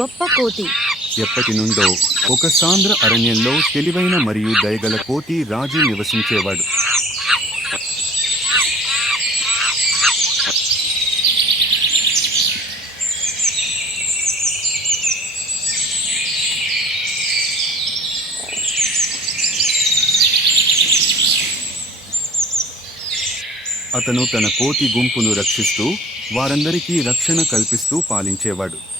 గొప్ప కోతి. ఎప్పటి నుండో ఒక సాంద్ర అరణ్యంలో తెలివైన మరియు దయగల కోతి రాజు నివసించేవాడు. అతను తన కోతి గుంపును రక్షిస్తూ వారందరికీ రక్షణ కల్పిస్తూ పాలించేవాడు.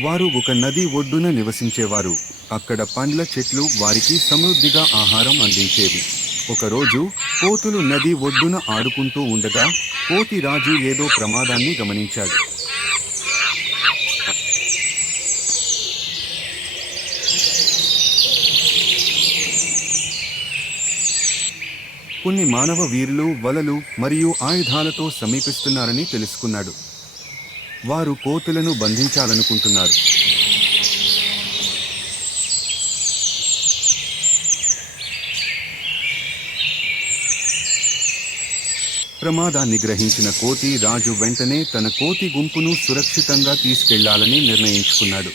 వారు ఒక నది ఒడ్డున నివసించేవారు. అక్కడ పండ్ల చెట్లు వారికి సమృద్ధిగా ఆహారం అందించేవి. ఒకరోజు కోతులు నది ఒడ్డున ఆడుకుంటూ ఉండగా కోతి రాజు ఏదో ప్రమాదాన్ని గమనించాడు. కొన్ని మానవ వీరులు వలలు మరియు ఆయుధాలతో సమీపిస్తున్నారని తెలుసుకున్నాడు. వారు కోతులను బంధించాలనుకుంటున్నారు. ప్రమాదాన్ని గ్రహించిన కోతి రాజు వెంటనే తన కోతి గుంపును సురక్షితంగా తీసుకెళ్ళాలని నిర్ణయించుకున్నాడు.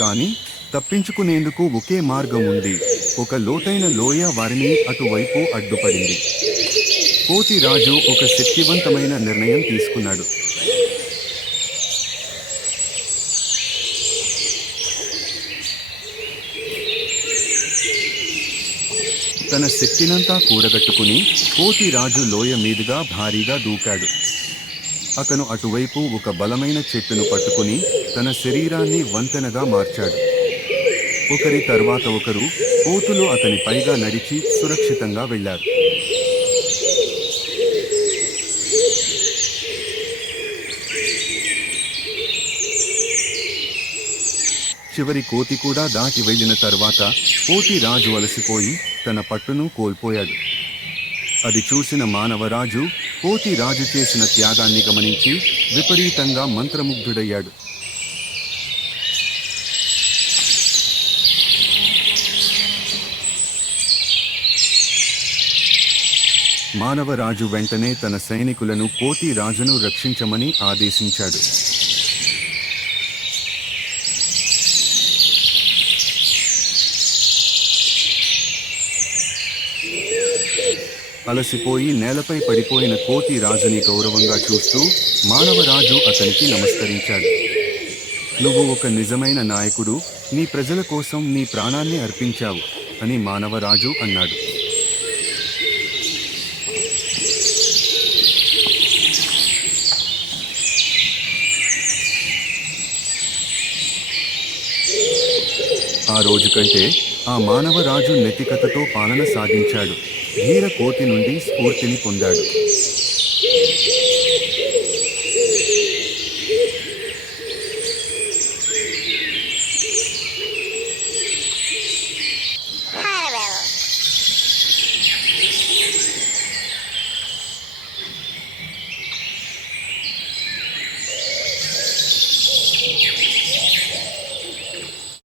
కానీ తప్పించుకునేందుకు ఒకే మార్గం ఉంది. ఒక లోతైన లోయ వారిని అటువైపు అడ్డుపడింది. కోతి రాజు ఒక శక్తివంతమైన నిర్ణయం తీసుకున్నాడు. తన శక్తినంతా కూడగట్టుకుని కోతి రాజు లోయ మీదుగా భారీగా దూకాడు. అతను అటువైపు ఒక బలమైన చెట్టును పట్టుకుని తన శరీరాన్ని వంతెనగా మార్చాడు. ఒకరి తర్వాత ఒకరు కోతులు అతని పైగా నడిచి సురక్షితంగా వెళ్ళారు చివరి కోతి కూడా దాటి వెళ్ళిన తర్వాత కోతి రాజు అలసిపోయి తన పట్టును కోల్పోయాడు. అది చూసిన మానవరాజు కోతి రాజు చేసిన త్యాగాన్ని గమనించి విపరీతంగా మంత్రముగ్ధుడయ్యాడు. మానవరాజు వెంటనే తన సైనికులను కోతి రాజును రక్షించమని ఆదేశించాడు. అలసిపోయి నేలపై పడిపోయిన కోతి రాజుని గౌరవంగా చూస్తూ మానవరాజు అతనికి నమస్కరించాడు. నువ్వు ఒక నిజమైన నాయకుడు నీ ప్రజల కోసం నీ ప్రాణాన్ని అర్పించావు అని మానవరాజు అన్నాడు. ఆ రోజు కంటే ఆ మానవరాజు నెతికతతో పాలన సాగించాడు. ధీర కోతి నుండి స్ఫూర్తిని పొందాడు.